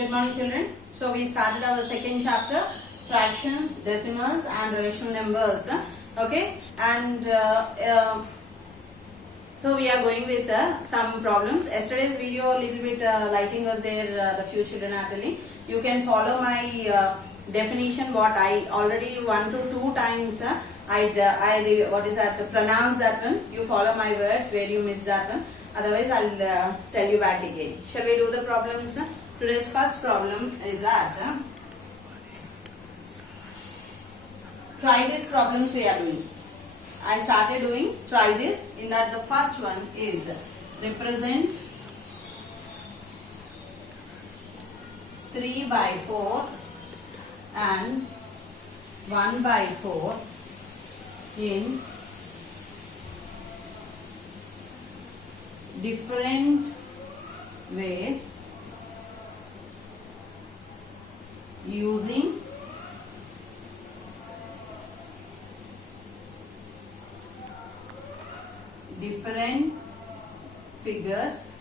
Good morning, children. So we started our second chapter, fractions, decimals, and rational numbers. Okay, and so we are going with some problems. Yesterday's video, a little bit lighting was there. The few children are telling. You can follow my definition. What I already 1 to 2 times what is that? Pronounce that one. You follow my words where you miss that one. Otherwise, I'll tell you back again. Shall we do the problems? Today's first problem is that try these problems we are doing. I started doing try this. In that, the first one is represent 3 by 4 and 1 by 4 in different ways using different figures,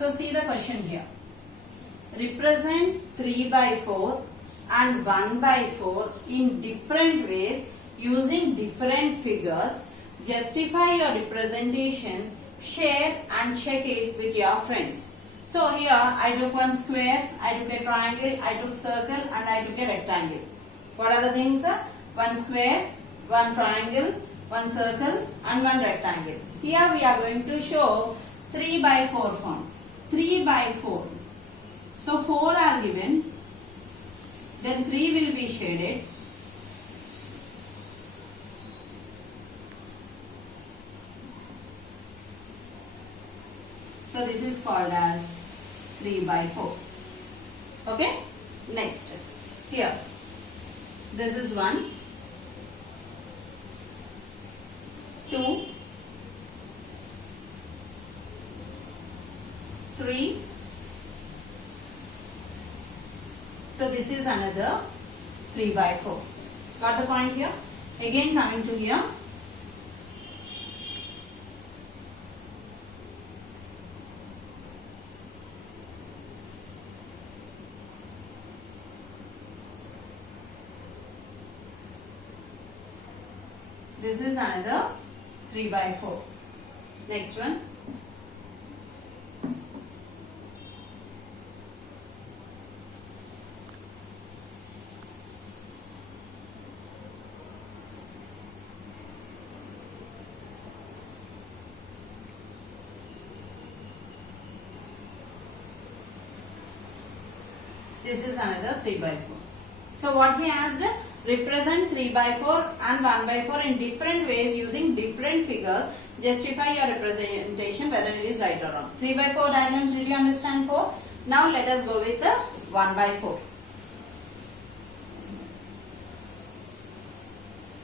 So see the question here. Represent 3 by 4 and 1 by 4 in different ways using different figures. Justify your representation, share and check it with your friends. So here I took one square, I took a triangle, I took circle and I took a rectangle. What are the things? One square, one triangle, one circle and one rectangle. Here we are going to show 3 by 4 form. 3 by 4. So 4 are given, then 3 will be shaded. So this is called as 3 by 4. Okay? Next. Here. This is 1, 2, 3. So this is another 3 by 4. Got the point here? Again coming to here. This is another 3 by 4. Next one. This is another 3 by 4. So what he asked, represent 3 by 4 and 1 by 4 in different ways using different figures. Justify your representation whether it is right or wrong. 3 by 4 diagrams, did you understand 4? Now let us go with the 1 by 4.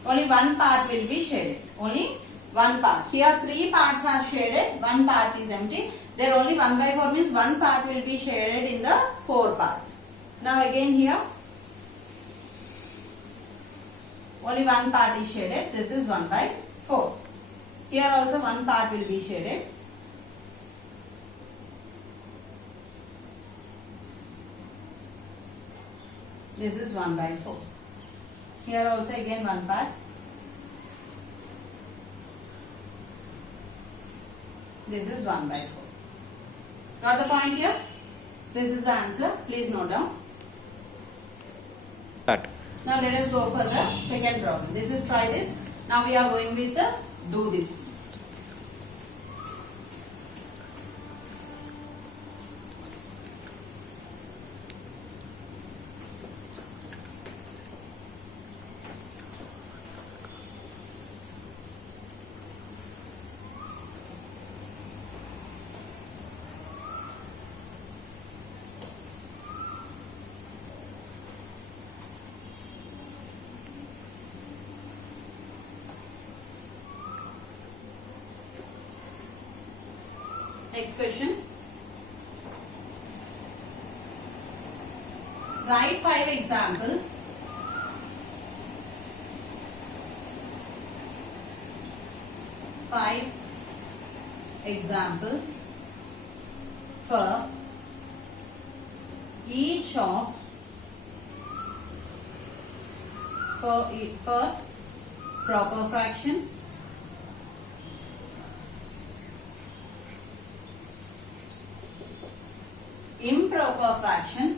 Only one part will be shaded. Only one part. Here 3 parts are shaded, one part is empty. There only 1 by 4 means one part will be shaded in the 4 parts. Now again here, only one part is shaded. This is 1 by 4. Here also one part will be shaded. This is 1 by 4. Here also again one part. This is 1 by 4. Got the point here? This is the answer. Please note down. Start. Now let us go for the second problem. This is try this. Now we are going with the do this. Next question. Write 5 examples. For each of for proper fraction, improper fraction,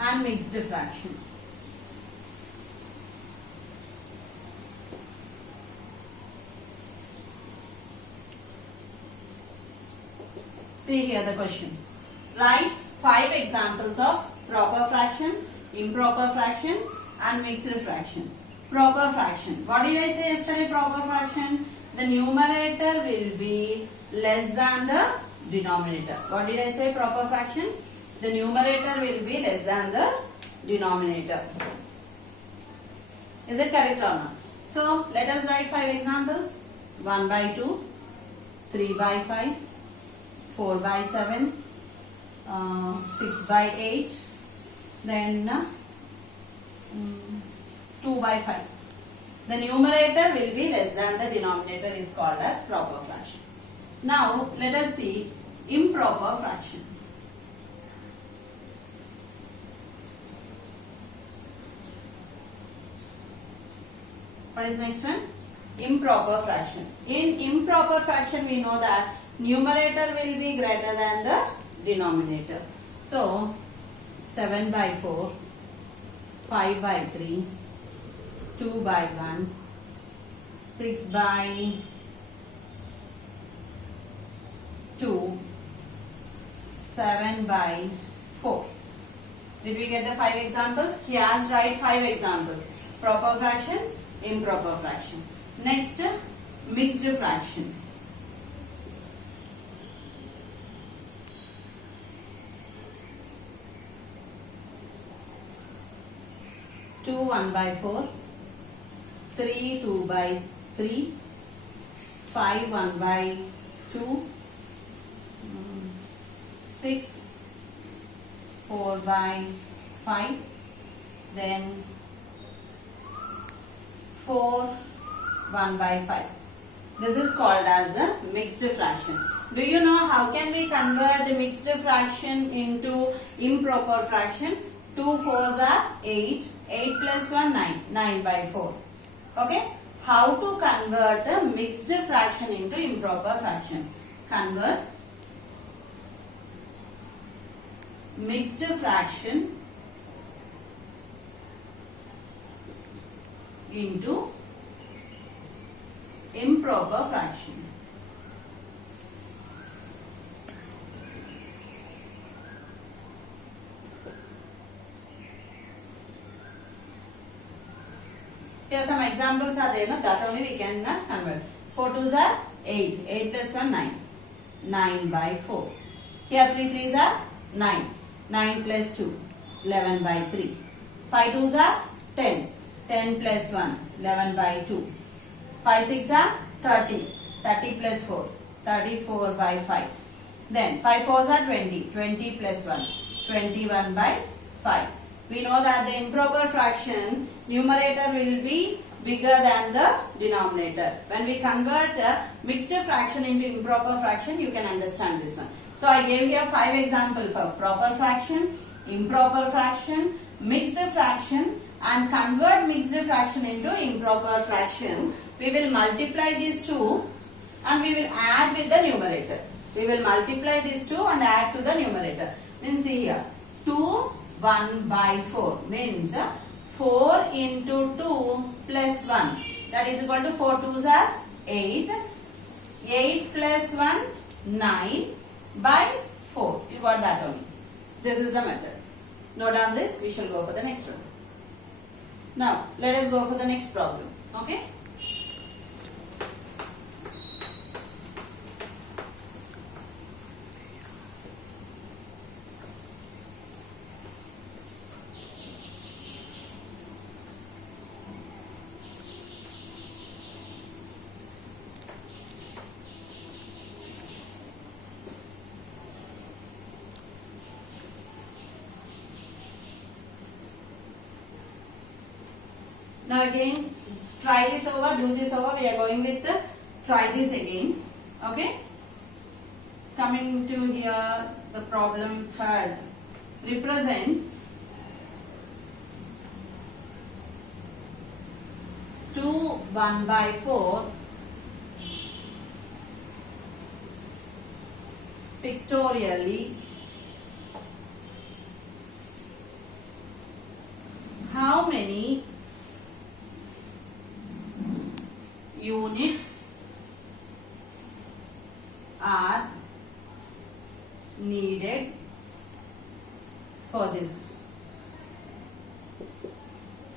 and mixed fraction. See here the question. Write 5 examples of proper fraction, improper fraction and mixed fraction. Proper fraction. What did I say yesterday? Proper fraction. The numerator will be less than the denominator. What did I say? Proper fraction. The numerator will be less than the denominator. Is it correct or not? So let us write 5 examples. 1 by 2, 3 by 5, 4 by 7, 6 by 8, then 2 by 5. The numerator will be less than the denominator is called as proper fraction. Now let us see improper fraction. What is next one? Improper fraction. In improper fraction we know that numerator will be greater than the denominator. So 7 by 4, 5 by 3, 2 by 1, 6 by 2, 7 by 4. Did we get the 5 examples? He asked write 5 examples. Proper fraction, improper fraction. Next, mixed fraction. Two 1 by 4, 3 2 by 3, 5 1 by 2, 6 4 by 5, then 4 1 by 5. This is called as a mixed fraction. Do you know how can we convert the mixed fraction into improper fraction? 2 4s are 8, 8 plus 1 9, 9 by 4. Okay? How to convert a mixed fraction into improper fraction? Convert mixed fraction into improper fraction. Here some examples are there, no? That only we can convert. 4 2s are 8. 8 plus 1, 9. 9 by 4. Here 3 3s are 9. 9 plus 2, 11 by 3. 5 2s are 10. 10 plus 1, 11 by 2. 5 6 are 30. 30 plus 4, 34 by 5. Then 5 4s are 20. 20 plus 1, 21 by 5. We know that the improper fraction numerator will be bigger than the denominator. When we convert a mixed fraction into improper fraction, you can understand this one. So I gave here 5 examples for proper fraction, improper fraction, mixed fraction, and convert mixed fraction into improper fraction. We will multiply these two and we will add with the numerator. We will multiply these two and add to the numerator. Then see here, 2 1 by 4 means 4 into 2 plus 1, that is equal to 4 2s are 8. 8 plus 1, 9 by 4. You got that only. This is the method. Note down this. We shall go for the next one. Now let us go for the next problem. Okay. Now again, try this over, do this over. We are going with try this again. Okay. Coming to here, the problem third. Represent 2 1 by 4 pictorially. How many units are needed for this?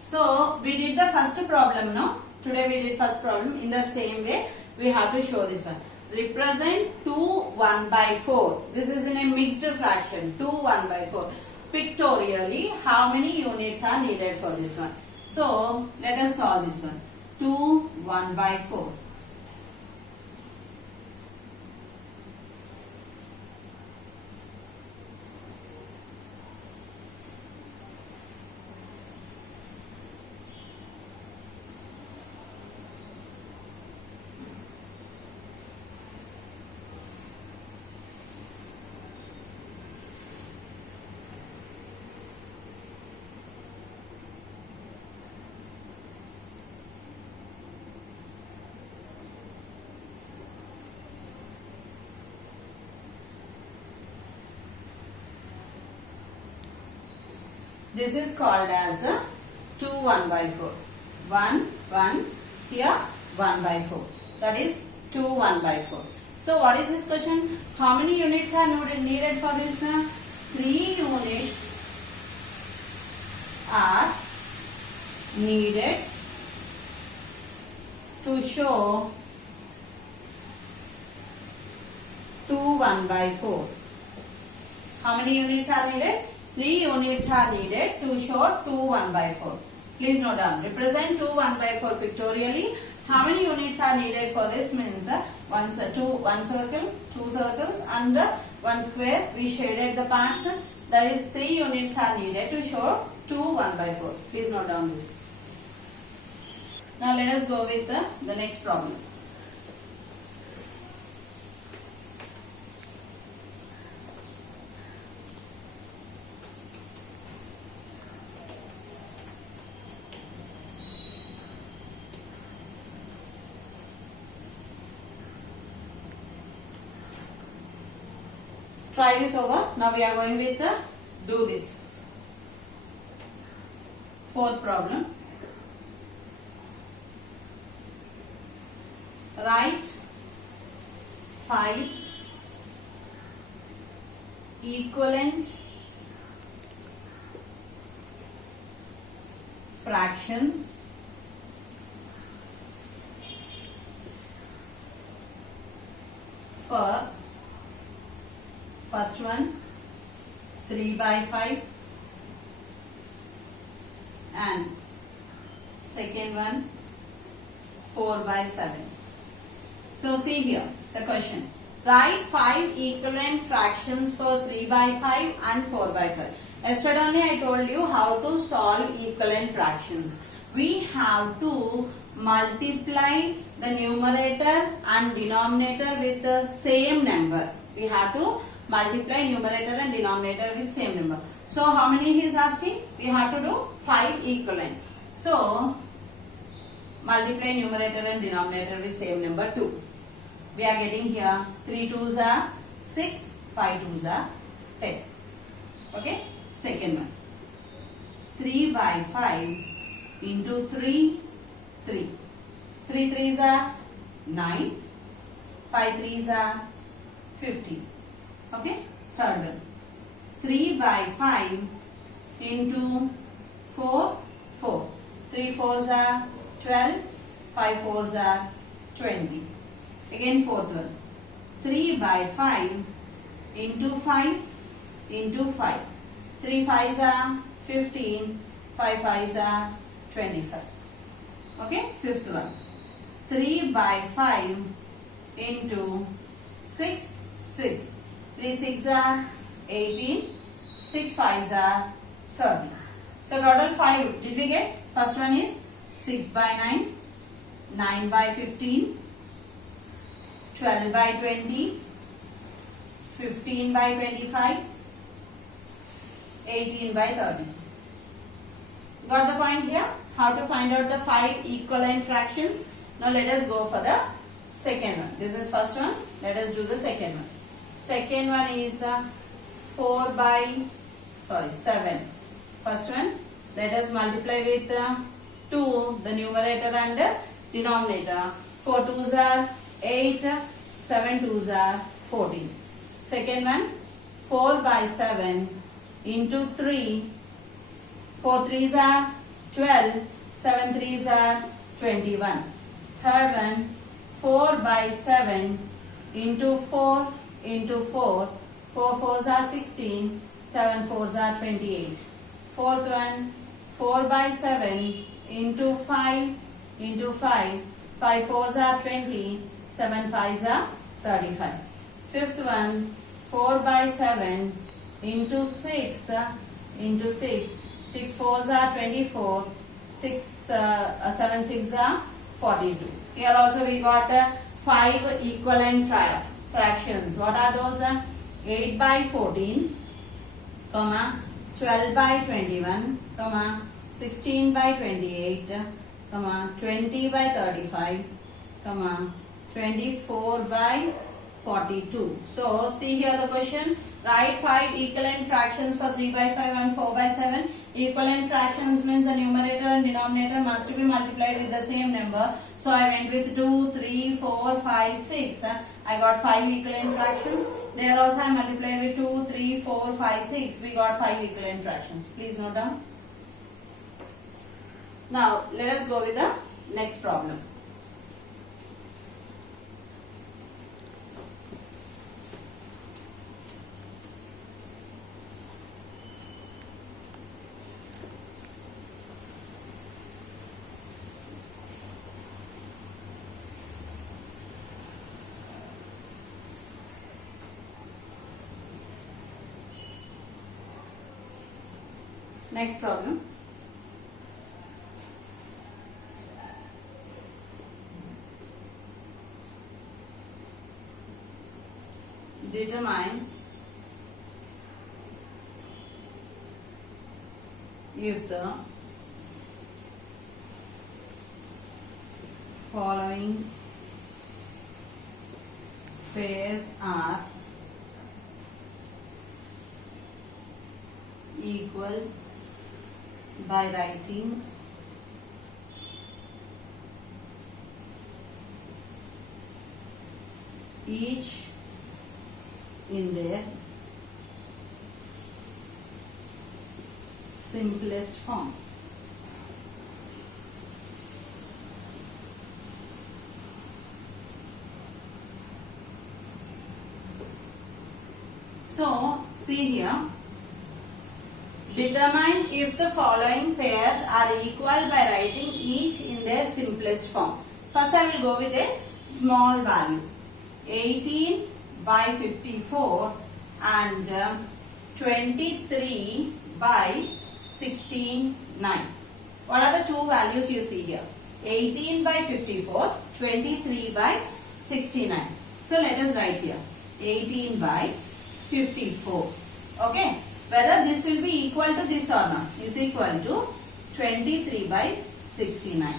So we did the first problem, no? Today we did first problem. In the same way we have to show this one. Represent 2 1 by 4. This is in a mixed fraction. 2 1 by 4. Pictorially, how many units are needed for this one? So let us solve this one. 2 1 by 4. This is called as a 2 1 by 4. 1 1 here 1 by 4. That is 2 1 by 4. So what is this question? How many units are needed for this? 3 units are needed to show 2 1 by 4. How many units are needed? 3 units are needed to show 2 1 by 4. Please note down. Represent 2 1 by 4 pictorially. How many units are needed for this? Means one circle, 2 circles and 1 square. We shaded the parts. That is 3 units are needed to show 2 1 by 4. Please note down this. Now let us go with the next problem. Try this over. Now we are going with do this. Fourth problem. write 5 equivalent fractions for first one 3 by 5 and second one 4 by 7. So see here the question. Write 5 equivalent fractions for 3 by 5 and 4 by 5. Yesterday only I told you how to solve equivalent fractions. We have to multiply the numerator and denominator with the same number. We have to multiply numerator and denominator with same number. So how many he is asking? We have to do 5 equivalent. So multiply numerator and denominator with same number 2. We are getting here 3 2s are 6, 5 2s are 10. Okay. Second one. 3 by 5 into 3, 3. 3 3s are 9, 5 3s are 15. Okay. Third one. 3 by 5 into 4, 4. 3 4s are 12, 5 4s are 20. Again fourth one. 3 by 5 into 5 into 5. 3 5s are 15, 5 5s are 25. Okay, fifth one. 3 by 5 into 6, 6. 3 6 are 18, 6 5s are 30. So total 5 did we get? First one is 6 by 9, 9 by 15, 12 by 20, 15 by 25, 18 by 30. Got the point here? How to find out the 5 equivalent fractions? Now let us go for the second one. This is first one. Let us do the second one. Second one is 7. First one, let us multiply with 2, the numerator and denominator. 4 2s are 8, 7 2s are 14. Second one, 4 by 7 into 3. 4 3s are 12, 7 3s are 21. Third one, 4 by 7 into 4 into 4. 4 4s are 16, 7 4s are 28. Fourth one, 4 by 7 into 5 into 5. 5 4s are 20, 7 5s are 35. Fifth one, 4 by 7 into 6 into 6. 6 4s are 24, 7 6 are 42. Here also we got 5 equivalent fractions. What are those? 8 by 14, 12 by 21, 16 by 28, 20 by 35, 24 by 42. So see here the question. Write 5 equivalent fractions for 3 by 5 and 4 by 7. Equivalent fractions means the numerator and denominator must be multiplied with the same number. So I went with 2, 3, 4, 5, 6. I got 5 equivalent fractions. There also I multiplied with 2, 3, 4, 5, 6. We got 5 equivalent fractions. Please note down. Now let us go with the next problem. Next problem. Determine if the following pairs are equal by writing each in their simplest form. So, see here, determine if the following pairs are equal by writing each in their simplest form. First I will go with a small value, 18 by 54 and 23 by 16, 9. What are the two values you see here? 18 by 54, 23 by 69. So let us write here, 18 by 54. Okay. Whether this will be equal to this or not, is equal to 23 by 69.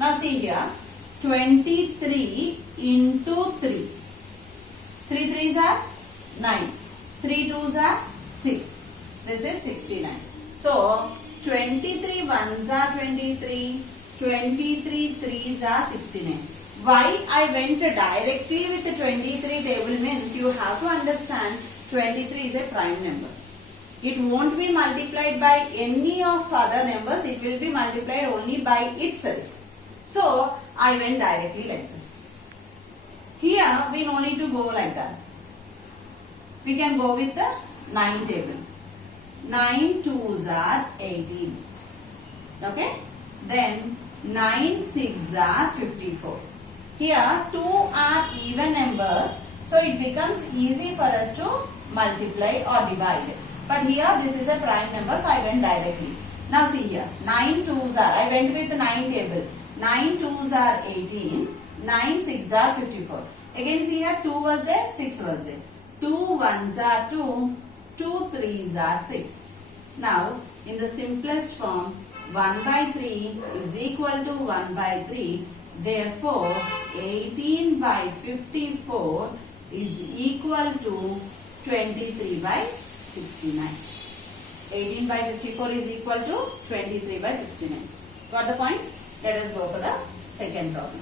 Now see here, 23 into 3. 3 3s are 9. 3 2s are 6. This is 69. So 23 1s are 23. 23 3s are 69. Why I went directly with the 23 table means you have to understand 23 is a prime number. It won't be multiplied by any of other numbers. It will be multiplied only by itself. So I went directly like this. Here we no need to go like that. We can go with the 9 table. 9 2s are 18. Okay. Then 9 6s are 54. Here 2 are even numbers. So it becomes easy for us to multiply or divide. But here this is a prime number, so I went directly. Now see here, 9 2s are, I went with the 9 table. 9 2s are 18, 9 6s are 54. Again see here, 2 was there, 6 was there. 2 1s are 2, 2 3s are 6. Now in the simplest form, 1 by 3 is equal to 1 by 3. Therefore, 18 by 54 is equal to 23 by 69. 18 by 54 is equal to 23 by 69. Got the point? Let us go for the second problem.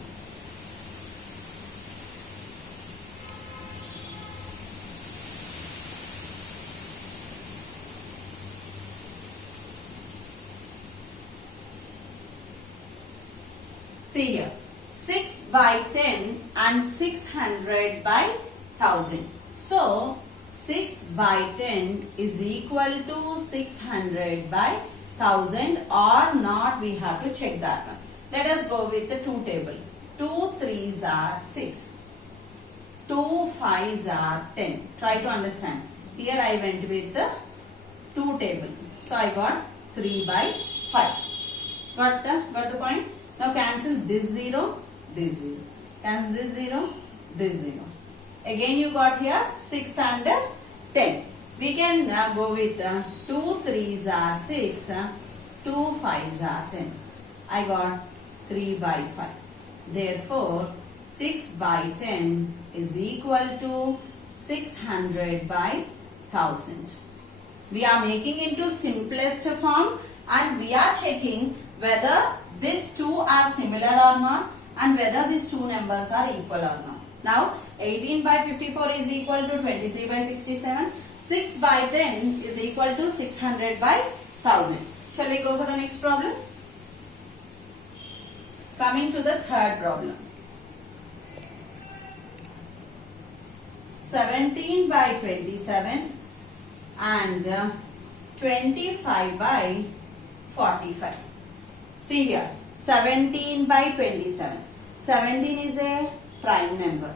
See here, 6 by 10 and 600 by 1000. So, 6 by 10 is equal to 600 by 1000 or not, we have to check that one. Let us go with the 2 table. 2 3s are 6. 2 5s are 10. Try to understand. Here I went with the 2 table. So I got 3 by 5. Got the point? Now cancel this 0, this 0. Cancel this 0, this 0. Again you got here 6 and 10. We can go with 2 3s are 6, 2 5s are 10. I got 3 by 5. Therefore, 6 by 10 is equal to 600 by 1000. We are making into simplest form and we are checking whether these two are similar or not and whether these two numbers are equal or not. Now, 18 by 54 is equal to 23 by 67. 6 by 10 is equal to 600 by 1000. Shall we go for the next problem? Coming to the third problem. 17 by 27 and 25 by 45. See here, 17 by 27. 17 is a prime number.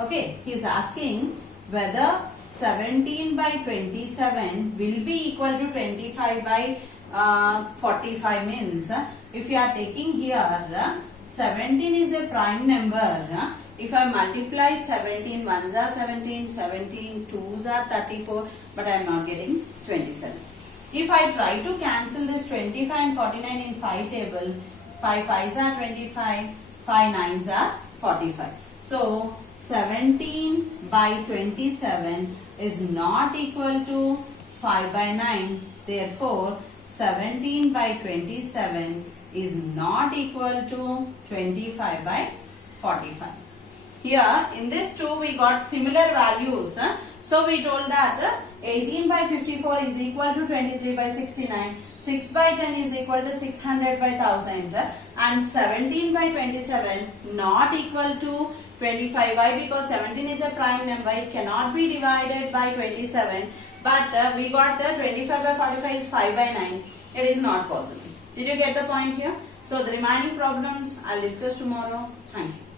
Okay, he is asking whether 17 by 27 will be equal to 25 by 45 means if you are taking here 17 is a prime number. If I multiply 17 ones are 17, 17 twos are 34, but I am not getting 27. If I try to cancel this 25 and 49 in 5 table, 5 5s are 25, 5 9s are 45. So 17 by 27 is not equal to 5 by 9. Therefore, 17 by 27 is not equal to 25 by 45. here in this 2 we got similar values. So we told that 18 by 54 is equal to 23 by 69, 6 by 10 is equal to 600 by 1000, and 17 by 27 not equal to 25. Why? Because 17 is a prime number, it cannot be divided by 27, but we got the 25 by 45 is 5 by 9. It is not possible. Did you get the point here? So the remaining problems I'll discuss tomorrow. Thank you.